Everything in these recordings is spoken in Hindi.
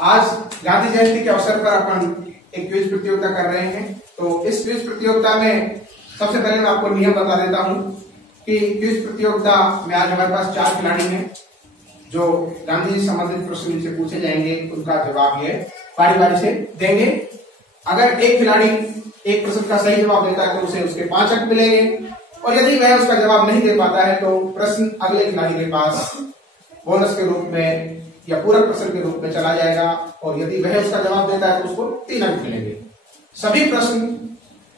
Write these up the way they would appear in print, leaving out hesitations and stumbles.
आज गांधी जयंती के अवसर पर अपन एक क्विज प्रतियोगिता कर रहे हैं। तो इस क्विज प्रतियोगिता में सबसे पहले मैं आपको नियम बता देता हूं कि क्विज प्रतियोगिता में आज हमारे पास 4 खिलाड़ी हैं जो गांधी जी संबंधित प्रश्न इनसे पूछे जाएंगे, उनका जवाब ये बारी बारी से देंगे। अगर एक खिलाड़ी एक प्रश्न का सही जवाब देता है तो उसे उसके 5 अंक मिलेंगे, और यदि वह उसका जवाब नहीं दे पाता है तो प्रश्न अगले खिलाड़ी के पास बोनस के रूप में या पूरक प्रश्न के रूप में चला जाएगा, और यदि वह उसका जवाब देता है तो उसको 3 अंक मिलेंगे। सभी प्रश्न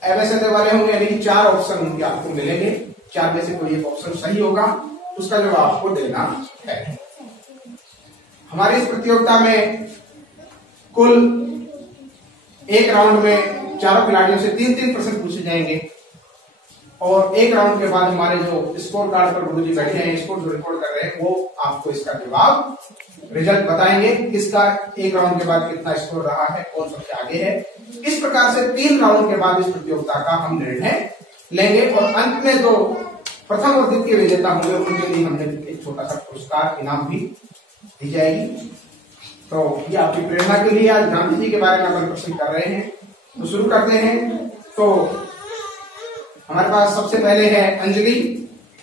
एमएसएल वाले होंगे, यानी कि 4 ऑप्शन उनके आपको मिलेंगे। 4 में से कोई एक ऑप्शन सही होगा, उसका जवाब आपको देना है। हमारी इस प्रतियोगिता में कुल एक राउंड में 4 खिलाड़ियों से 3-3 प्रश्न पूछे जाएंगे, और एक राउंड के बाद हमारे जो स्कोर कार्ड पर गुरुजी बैठे हैं, स्कोर जो रिकॉर्ड कर रहे हैं, वो आपको इसका जवाब रिजल्ट बताएंगे, किसका एक राउंड के बाद कितना स्कोर रहा है, कौन सबसे आगे है। इस प्रकार से 3 राउंड के बाद इस प्रतियोगिता का हम निर्णय लेंगे, और अंत में जो प्रथम और द्वितीय विजेता होंगे उनके लिए हमने एक छोटा सा पुरस्कार इनाम भी दी जाएगी। तो ये आपकी प्रेरणा के लिए आज गांधी जी के बारे में अपन प्रश्न कर रहे हैं। तो शुरू करते हैं। तो हमारे पास सबसे पहले है अंजलि,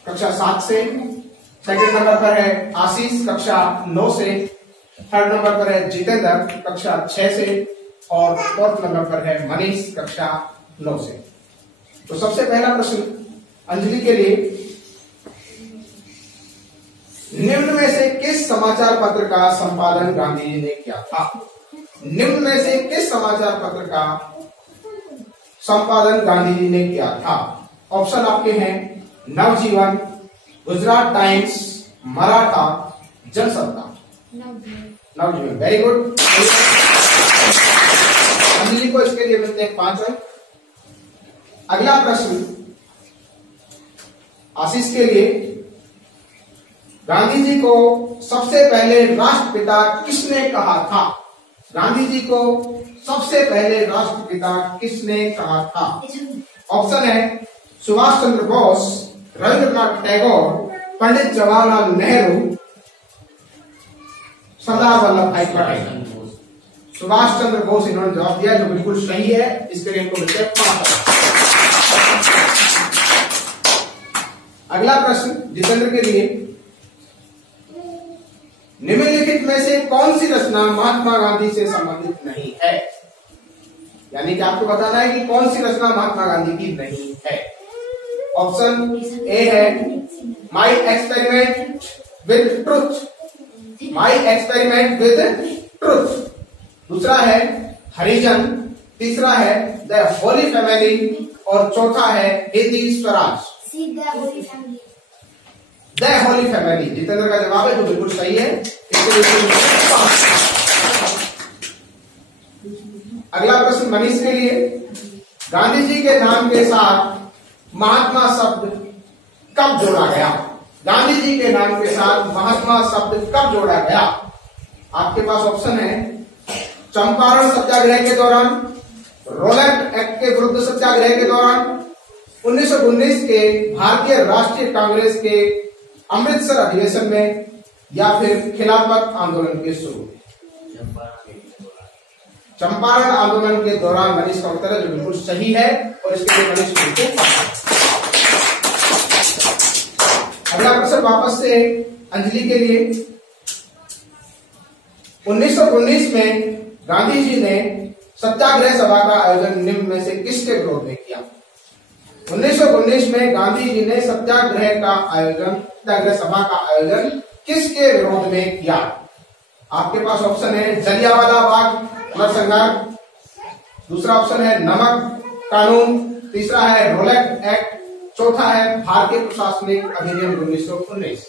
कक्षा 7 से। सेकंड नंबर पर है आशीष, कक्षा 9 से। थर्ड नंबर पर है जितेंद्र, कक्षा 6 से, और फोर्थ नंबर पर है मनीष, कक्षा 9 से। तो सबसे पहला प्रश्न अंजलि के लिए, निम्न में से किस समाचार पत्र का संपादन गांधी जी ने किया था? निम्न में से किस समाचार पत्र का संपादन गांधी जी ने किया था? ऑप्शन आपके हैं नवजीवन, गुजरात टाइम्स, मराठा, जनसत्ता। नवजीवन, वेरी गुड। अंजलि को इसके लिए मिलते हैं 5 अंक। अगला प्रश्न आशीष के लिए, गांधी जी को सबसे पहले राष्ट्रपिता किसने कहा था? गांधी जी को सबसे पहले राष्ट्रपिता किसने कहा था? ऑप्शन है सुभाष चंद्र बोस, रविंद्रनाथ टैगोर, पंडित जवाहरलाल नेहरू, सरदार वल्लभ भाई पटेल। सुभाष चंद्र बोस इन्होंने जवाब दिया, जो बिल्कुल सही है। इसके लिए इनको मिलते हैं 5 अंक। अगला प्रश्न जितेंद्र के लिए, निम्नलिखित में से कौन सी रचना महात्मा गांधी से संबंधित नहीं है? यानी कि आपको बताना है कि कौन सी रचना महात्मा गांधी की नहीं है। ऑप्शन ए है my experiment with truth, my experiment with truth. दूसरा है हरिजन, तीसरा है द होली फैमिली, और चौथा है हिंदी स्वराज। द होली फैमिली जितेंद्र का जवाब है, जो बिल्कुल सही है। अगला प्रश्न मनीष के लिए, गांधी जी के नाम के साथ महात्मा शब्द कब जोड़ा गया? गांधी जी के नाम के साथ महात्मा शब्द कब जोड़ा गया? आपके पास ऑप्शन है चंपारण सत्याग्रह के दौरान, रोलैंड एक्ट के विरुद्ध सत्याग्रह के दौरान, 1919 के भारतीय राष्ट्रीय कांग्रेस के अमृतसर अधिवेशन में, या फिर खिलाफत आंदोलन के शुरू में। चंपारण आंदोलन के दौरान मनीष का उत्तर है, जो बिल्कुल सही है, और इसके लिए मनीष को। अगला प्रश्न वापस से अंजलि के लिए, 1919 में गांधी जी ने सत्याग्रह सभा का आयोजन निम्न में से किसके विरोध में किया? 1919 में गांधी जी ने सत्याग्रह सभा का आयोजन किसके विरोध में किया? आपके पास ऑप्शन है जलियांवाला बाग नरसंहार, दूसरा ऑप्शन है नमक कानून, तीसरा है रोलैंड एक्ट, चौथा है भारतीय प्रशासनिक अधिनियम 1919।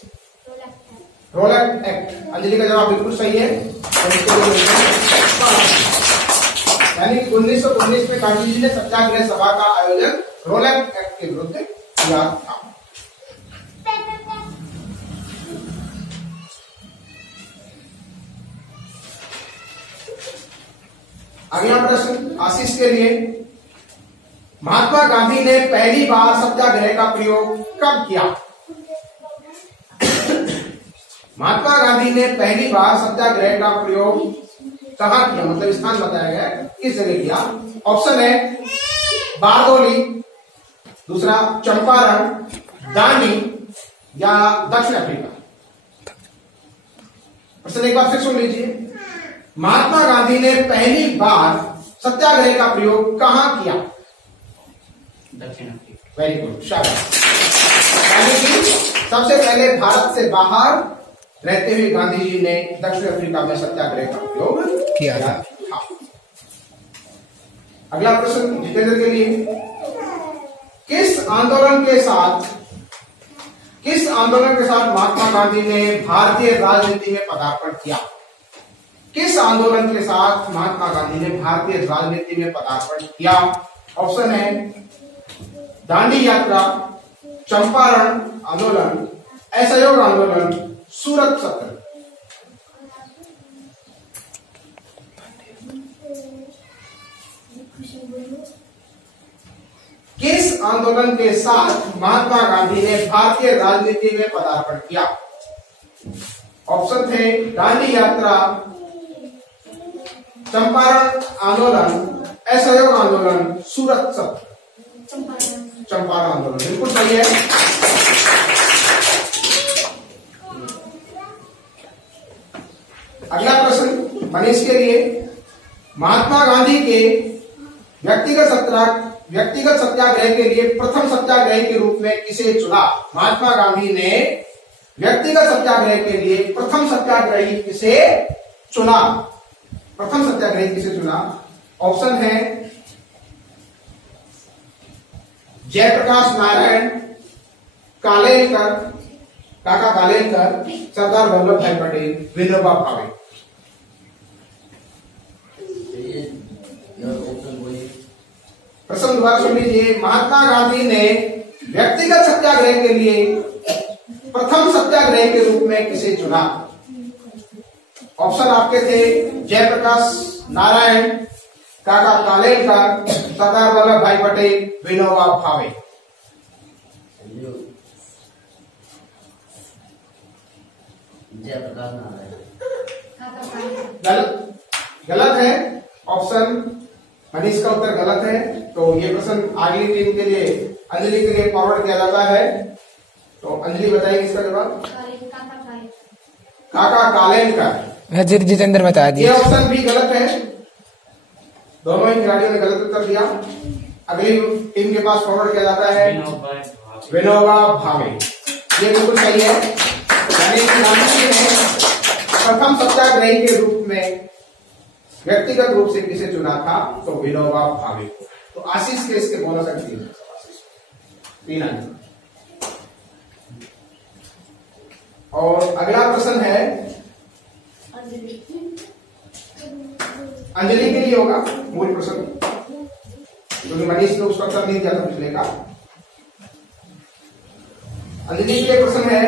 Rowland act. अंजलि का जवाब बिल्कुल सही है। यानी 1919 में गांधी जी ने सत्याग्रह सभा का आयोजन रोलैंड एक्ट के विरुद्ध किया था। अगला प्रश्न आशीष के लिए, महात्मा गांधी ने पहली बार सत्याग्रह का प्रयोग कब किया? महात्मा गांधी ने पहली बार सत्याग्रह का प्रयोग कहाँ किया, मतलब स्थान बताया गया है किस जगह किया। ऑप्शन है बारदोली, दूसरा चंपारण, दांडी या दक्षिण अफ्रीका। प्रश्न एक बार फिर सुन लीजिए। महात्मा गांधी ने पहली बार सत्याग्रह का प्रयोग कहां किया? दक्षिण अफ्रीका। वेरी गुड, शाबाश। यानी कि सबसे पहले भारत से बाहर रहते हुए गांधी जी ने दक्षिण अफ्रीका में सत्याग्रह का प्रयोग किया था। अगला प्रश्न जितेंद्र के लिए, किस आंदोलन के साथ महात्मा गांधी ने भारतीय राजनीति में पदार्पण किया? किस आंदोलन के साथ महात्मा गांधी ने भारतीय राजनीति में पदार्पण किया? ऑप्शन है दांडी यात्रा, चंपारण आंदोलन, असहयोग आंदोलन, सूरत सत्र। किस आंदोलन के साथ महात्मा गांधी ने भारतीय राजनीति में पदार्पण किया? ऑप्शन थे दांडी यात्रा, चंपारण आंदोलन, असहयोग आंदोलन, सूरत सत्र। चंपारण आंदोलन बिल्कुल सही है। अगला प्रश्न मनीष के लिए, महात्मा गांधी के व्यक्तिगत सत्याग्रह के लिए प्रथम सत्याग्रही के रूप में किसे चुना? महात्मा गांधी ने व्यक्तिगत सत्याग्रह के लिए प्रथम सत्याग्रही किसे चुना? प्रथम सत्याग्रही किसे चुना? ऑप्शन है जयप्रकाश नारायण, कालेलकर, काका कालेलकर, सरदार वल्लभ भाई पटेल, विनोबा भावे। प्रश्न दोबारा सुन लीजिए। महात्मा गांधी ने व्यक्तिगत सत्याग्रह के लिए प्रथम सत्याग्रही के रूप में किसे चुना? ऑप्शन आपके थे जयप्रकाश नारायण, काका कालेलकर, सरदार वल्लभ भाई पटेल, विनोबा भावे। जयप्रकाश नारायण। गलत है। ऑप्शन मनीष का उत्तर गलत है। तो ये प्रश्न अगली टीम के लिए, अंजलि के लिए फॉरवर्ड किया जाता है। तो अंजलि बताएगी इसका जवाब। काका कालेलकर। जितेंद्र बता दिए। ये ऑप्शन भी गलत है। दोनों ही खिलाड़ियों ने गलत उत्तर दिया। अगली टीम के पास फॉरवर्ड किया जाता है विनोबा भावे। ये बिल्कुल सही है। यानी कि गांधी जी ने प्रथम सत्याग्रही के रूप में व्यक्तिगत रूप से किसे चुना था? तो विनोबा भावे को। तो आशीष के इसके बोनस अंक 3 अंक। और अगला प्रश्न है अंजलि के लिए होगा मूल प्रश्न, क्योंकि मनीष ने उसका उत्तर नहीं दिया था पिछले का। अंजलि के लिए प्रश्न है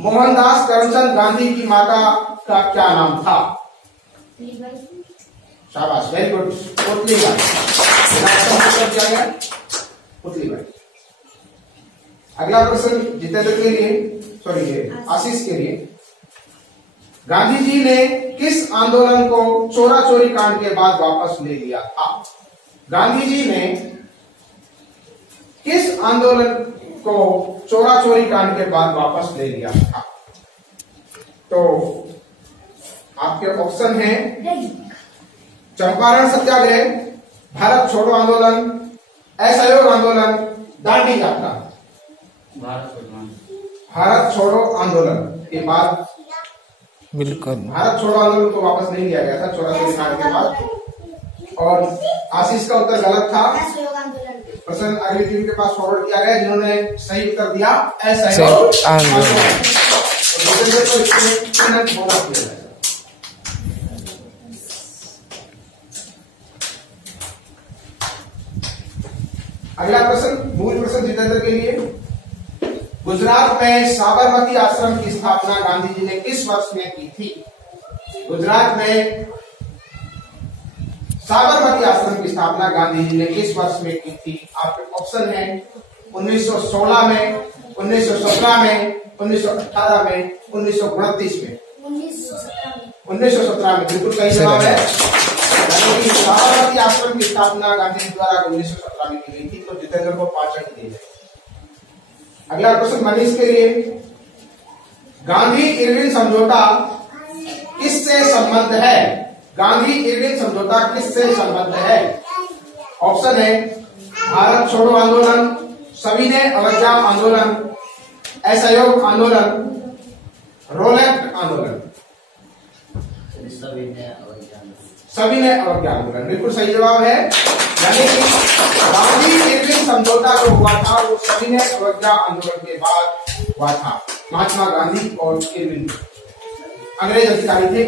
मोहनदास करमचंद गांधी की माता का क्या नाम था? शाबाश, वेरी गुड, पुतलीबाई। पुतलीबाई। अगला प्रश्न जितेंद्र के लिए, सॉरी आशीष के लिए। गांधी जी ने किस आंदोलन को चोरा चोरी कांड के बाद वापस ले लिया था? गांधी जी ने किस आंदोलन को चोरा चोरी कांड के बाद वापस ले लिया था? तो आपके ऑप्शन है चंपारण सत्याग्रह, भारत छोड़ो आंदोलन, असहयोग आंदोलन, दांडी यात्रा। भारत छोड़ो आंदोलन के बाद, बिल्कुल भारत छोड़ो आंदोलन को वापस नहीं लिया गया था चोरा चोरी कांड के बाद। और आशीष का उत्तर गलत था। प्रश्न अगली टीम के पास फॉरवर्ड किया गया, जिन्होंने सही उत्तर दिया असहयोग आंदोलन। अगला प्रश्न मूल प्रश्न जितेंद्र के लिए। गुजरात में साबरमती आश्रम की स्थापना गांधी जी ने किस वर्ष में की थी? गुजरात में साबरमती आश्रम की स्थापना गांधी जी ने किस वर्ष में की थी? आपके ऑप्शन है 1916 में, 1917 में, 1918 में, 1929 में। 1917 में बिल्कुल सही जवाब है। यानी कि साबरमती आश्रम की स्थापना गांधी जी द्वारा 1917 में की गई थी। तो जितेंद्र को 5 अंक दिए जाए। अगला प्रश्न मनीष के लिए, गांधी इरविन समझौता किससे संबद्ध है? गांधी इरविन समझौता किससे संबद्ध है? ऑप्शन है भारत छोड़ो आंदोलन, सविनय अवज्ञा आंदोलन, असहयोग आंदोलन, रोलेक्ट आंदोलन। सविनय अवज्ञा आंदोलन बिल्कुल सही जवाब है। यानी कि गांधी इरविन समझौता जो हुआ था वो सविनय अवज्ञा आंदोलन के बाद हुआ था। महात्मा गांधी और इरविन अंग्रेज अधिकारी थे।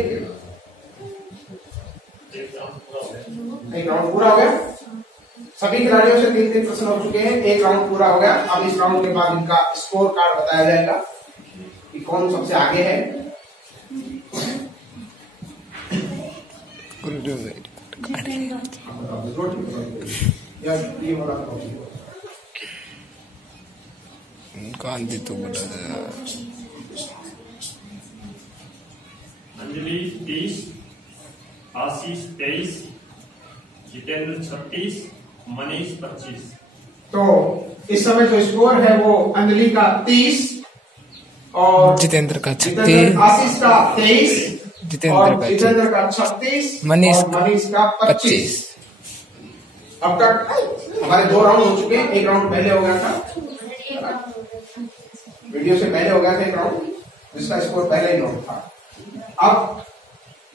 एक राउंड पूरा हो गया। सभी खिलाड़ियों से 3-3 प्रश्न हो चुके हैं। एक राउंड पूरा हो गया। अब इस राउंड के बाद इनका स्कोर कार्ड बताया जाएगा कि कौन सबसे आगे है। गांधी तो बोला था। अंजलि 30, आशीष 23, जितेंद्र 36, मनीष 25। तो इस समय जो स्कोर है वो अंजलि का 30 और जितेंद्र का 36, आशीष का 23, जितेंद्र का 36, मनीष का 25। अब तक हमारे 2 राउंड हो चुके हैं। एक राउंड पहले हो गया था, वीडियो से पहले हो गया था एक राउंड, जिसका स्कोर पहले ही राउंड था।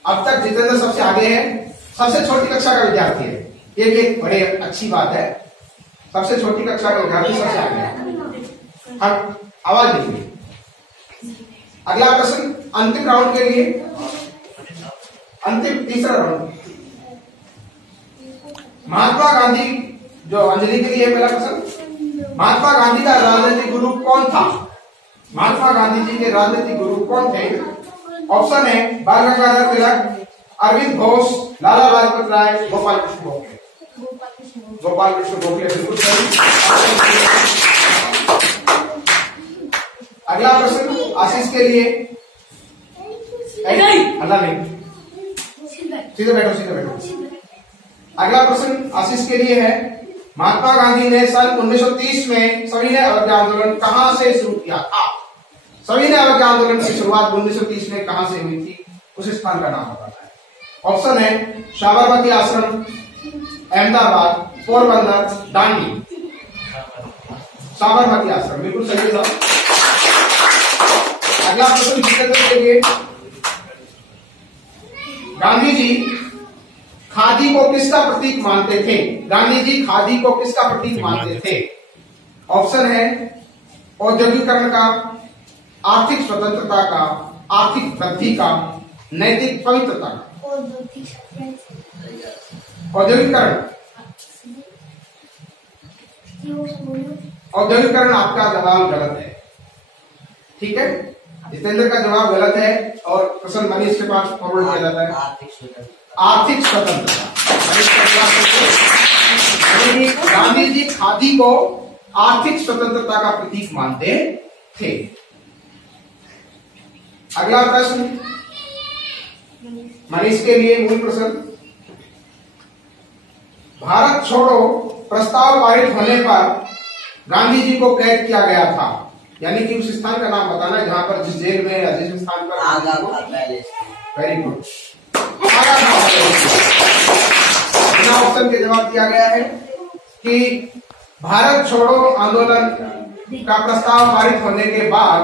अब तक जितेंद्र सबसे आगे है। सबसे छोटी कक्षा का विद्यार्थी है, ये भी एक बड़े अच्छी बात है। सबसे छोटी कक्षा का विद्यार्थी सबसे आगे है। अब आवाज दीजिए। अगला प्रश्न अंतिम राउंड के लिए, अंतिम तीसरा राउंड। महात्मा गांधी, जो अंजलि के लिए पहला प्रश्न, महात्मा गांधी का राजनीतिक गुरु कौन था? महात्मा गांधी जी के राजनीतिक गुरु कौन थे? ऑप्शन है बाल गंगाधर तिलक, अरविंद घोष, लाला लाजपत राय, गोपाल कृष्ण गोखले। गोपाल कृष्ण गोखले बिल्कुल सही। अगला प्रश्न आशीष के लिए। अल्लाह नहीं, सीधे बैठो, सीधे बैठो। अगला प्रश्न आशीष के लिए है, महात्मा गांधी ने सन 1930 में सविनय अवज्ञा आंदोलन कहां से शुरू किया था? सविनय अवज्ञा आंदोलन की शुरुआत 1930 में कहां से हुई थी? उस स्थान का नाम बताना है। ऑप्शन है साबरमती आश्रम, अहमदाबाद, पोरबंदर, दांडी। साबरमती आश्रम बिल्कुल सही है। अगला प्रश्न जितेंद्र के लिए, गांधी जी खादी को किसका प्रतीक मानते थे? गांधी जी खादी को किसका प्रतीक मानते थे? ऑप्शन है औद्योगिकरण का, आर्थिक स्वतंत्रता का, आर्थिक वृद्धि का, नैतिक पवित्रता का। औद्योगिकरण, औद्योगिकरण आपका जवाब गलत है। ठीक है, जितेंद्र का जवाब गलत है और प्रश्न मनीष के पास फॉरवर्ड किया जाता है। आर्थिक स्वतंत्रता। गांधी जी खादी को आर्थिक स्वतंत्रता का प्रतीक मानते थे। अगला प्रश्न मनीष के लिए मूल प्रश्न, भारत छोड़ो प्रस्ताव पारित होने पर गांधी जी को कैद किया गया था। यानी कि उस स्थान का नाम बताना है जहां पर, जिस जेल में या जिस स्थान पर। Very good. बिना ऑप्शन के जवाब दिया गया है कि भारत छोड़ो आंदोलन का प्रस्ताव पारित होने के बाद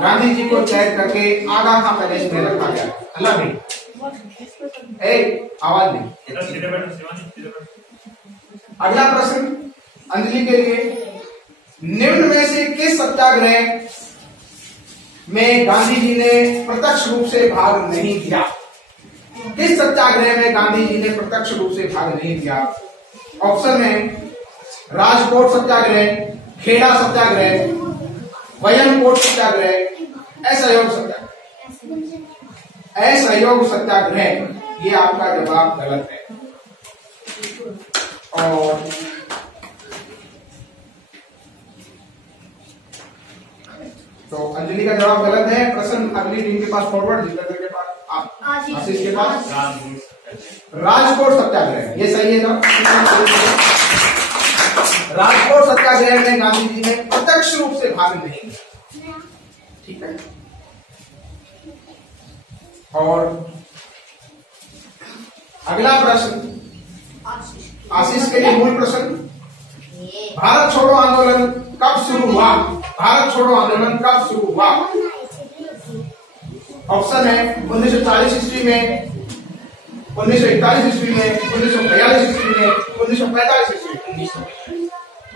गांधी जी को कैद करके आगा खां पैलेस में रखा गया। अल्लाह नहीं, आवाज नहीं। अगला प्रश्न अंजलि के लिए, निम्न में से किस सत्याग्रह में गांधी जी ने प्रत्यक्ष रूप से भाग नहीं लिया? किस सत्याग्रह में गांधी जी ने प्रत्यक्ष रूप से भाग नहीं लिया? ऑप्शन है राजकोट सत्याग्रह, खेड़ा सत्याग्रह, वयमकोट सत्याग्रह, असहयोग सत्याग्रह। असहयोग सत्याग्रह ये आपका जवाब गलत है। और तो अंजलि का जवाब गलत है। प्रश्न अगली टीम के पास फॉरवर्ड, जितेंद्र के पास आशीष के पास राजकोट राजकोट सत्याग्रह, ये सही है ना? राजकोट सत्याग्रह में गांधी जी ने प्रत्यक्ष रूप से भाग नहीं लिया, ठीक है। और अगला प्रश्न आशीष के लिए मूल प्रश्न, भारत छोड़ो आंदोलन कब शुरू हुआ? भारत छोड़ो आंदोलन कब शुरू हुआ? ऑप्शन है 1940 ईस्वी में, 1941 ईस्वी में, 1942 ईस्वी में, 1945 ईस्वी में।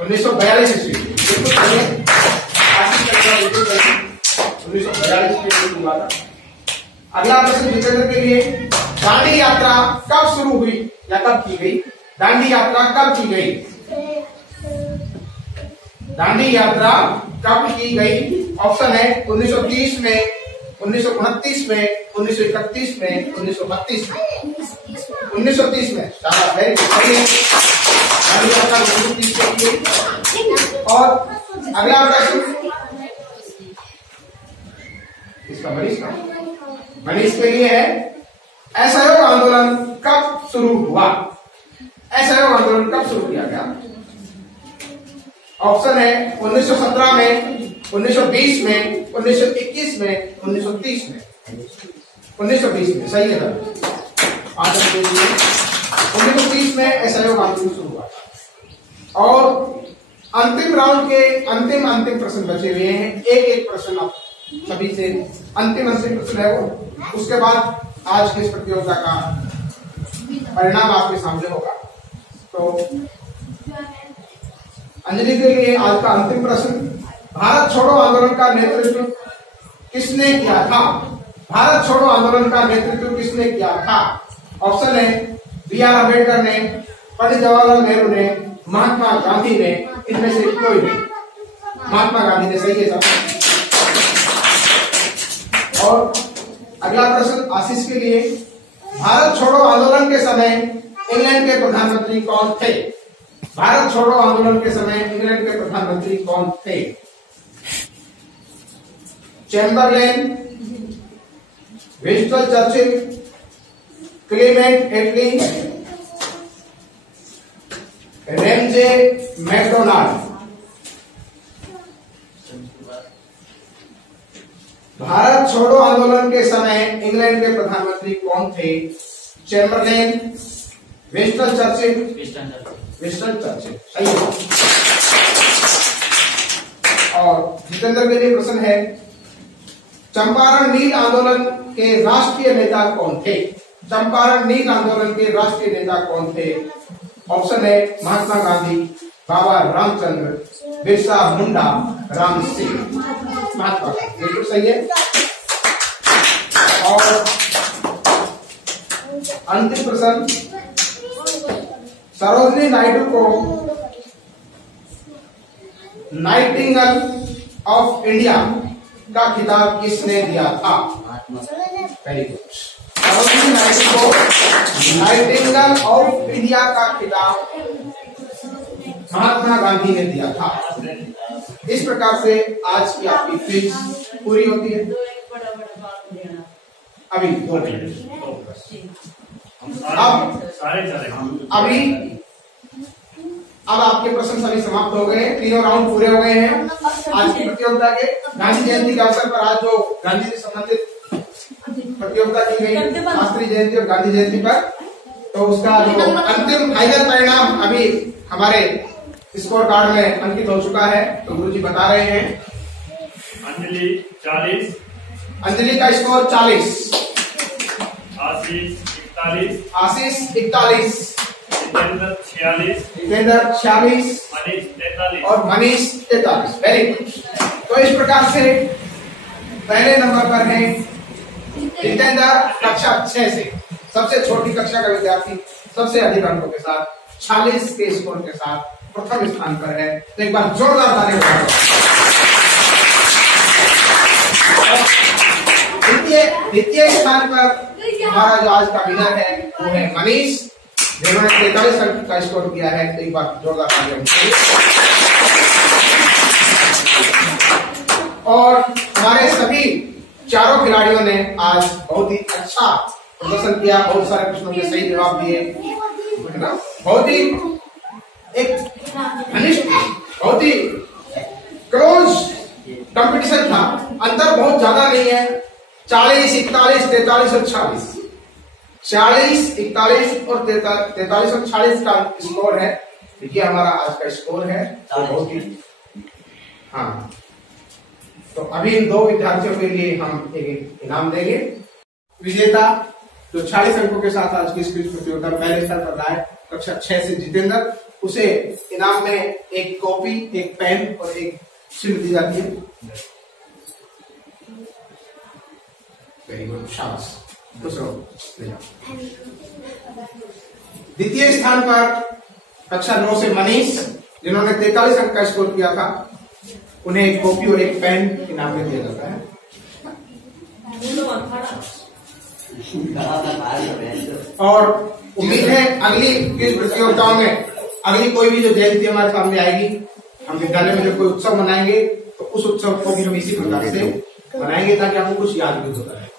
1942 ईस्वी, बिल्कुल सही है। 1942 में शुरू हुआ था। अगला प्रश्न जितेंद्र के लिए, दांडी यात्रा कब शुरू हुई या कब की गई? दांडी यात्रा कब की गई? दांडी यात्रा कब की गई? ऑप्शन है 1930 में, 1929 में, 1931 में, 1932 में। 1930 में, शाबाश, वेरी गुड, सही है। दांडी यात्रा 1930 में की गई। और अगला प्रश्न इसका मनीष के लिए है, असहयोग आंदोलन कब शुरू हुआ? असहयोग आंदोलन कब शुरू किया गया? ऑप्शन है 1917 में, 1920 में, 1921 में, 1930 में। 1920 में, सही है ना? 1930 में असहयोग आंदोलन शुरू हुआ। और अंतिम राउंड के अंतिम प्रश्न बचे हुए हैं, एक प्रश्न आप सभी से अंतिम प्रश्न है वो, उसके बाद आज की इस प्रतियोगिता का परिणाम आपके सामने होगा। तो अंजलि के लिए आज का अंतिम प्रश्न, भारत छोड़ो आंदोलन का नेतृत्व किसने किया था? भारत छोड़ो आंदोलन का नेतृत्व किसने किया था? ऑप्शन है B.R. अम्बेडकर ने, पंडित जवाहरलाल नेहरू ने, महात्मा गांधी ने, इनमें से कोई नहीं। महात्मा गांधी ने, सही है सब। और अगला प्रश्न आशीष के लिए, भारत छोड़ो आंदोलन के समय इंग्लैंड के प्रधानमंत्री कौन थे? भारत छोड़ो आंदोलन के समय इंग्लैंड के प्रधानमंत्री कौन थे? चैम्बरलेन, विंस्टन चर्चिल, क्लेमेंट एटली, रेमजे मैकडोनाल्ड। भारत छोड़ो आंदोलन के समय इंग्लैंड के प्रधानमंत्री कौन थे? Chamberlain, Winston Churchill, Winston Churchill, सही है। और जितेंद्र के लिए प्रश्न है, चंपारण नील आंदोलन के राष्ट्रीय नेता कौन थे? चंपारण नील आंदोलन के राष्ट्रीय नेता कौन थे? ऑप्शन है महात्मा गांधी, बाबा रामचंद्र, बिरसा मुंडा, राम सिंह। महात्मा गांधी, बिल्कुल सही है। और अंतिम प्रश्न, सरोजिनी नायडू को नाइटिंगेल ऑफ इंडिया का खिताब किसने दिया था? Very good. सरोजिनी नायडू को नाइटिंगेल ऑफ इंडिया का खिताब महात्मा गांधी ने दिया था। इस प्रकार से आज की आपकी क्विज पूरी होती है। अभी 2 मिनट, अब आपके प्रश्न सभी समाप्त हो गए, तीनों राउंड पूरे हो गए हैं आज की प्रतियोगिता के। गांधी जयंती के अवसर पर आज जो गांधी से संबंधित प्रतियोगिता की गई, शास्त्री जयंती और गांधी जयंती पर, तो उसका जो अंतिम फाइनल परिणाम अभी हमारे स्कोर कार्ड में अंकित हो चुका है। तो गुरुजी बता रहे हैं। अंजलि 40, अंजलि का स्कोर 40, आशीष 41, आशीष 41, जितेंद्र 46, जितेंद्र 46, मनीष 43 और मनीष 43। Very good. तो इस प्रकार से पहले नंबर पर है जितेंद्र, कक्षा 6 से, सबसे छोटी कक्षा का विद्यार्थी, सबसे अधिक अंकों के साथ 46 के स्कोर के साथ प्रथम स्थान पर है। तो एक बार जोरदार ताली बजाओ। द्वितीय स्थान पर हमारा जो आज का विनर है वो है मनीष, जिन्होंने 43 अंक का स्कोर किया है। तो एक बार जोरदार ताली बजाओ। और हमारे सभी चारों खिलाड़ियों ने आज बहुत ही अच्छा प्रदर्शन किया, बहुत सारे प्रश्नों के सही जवाब दिए, है ना। बहुत ही एक घनिष्ठ, बहुत ही क्लोज कंपटीशन था, अंतर बहुत ज्यादा नहीं है। 40, 41, 43 और 46, 40, 41 और 43 और 46 का स्कोर है। देखिए हमारा आज का स्कोर है बहुत ही, हाँ। तो अभी इन दो विद्यार्थियों के लिए हम एक इनाम देंगे। विजेता जो 40 अंकों के साथ आज की इस क्विज प्रतियोगिता में पहले स्तर पर रहा है, कक्षा 6 से जितेंद्र, उसे इनाम में एक कॉपी, एक पेन और एक चिन्ह दी जाती है। वेरी गुड, शाबाश, खुश रहो। द्वितीय स्थान पर कक्षा 9 से मनीष, जिन्होंने 43 अंक का स्कोर किया था, उन्हें एक कॉपी और एक पेन इनाम में दिया जाता है। और उम्मीद है अगली क्विज प्रतियोगिताओं में अगली कोई भी जो जयंती हमारे सामने आएगी, हम विद्यालय में जो कोई उत्सव मनाएंगे तो उस उत्सव को भी हम इसी प्रकार से मनाएंगे ताकि आपको कुछ याद भी होता है।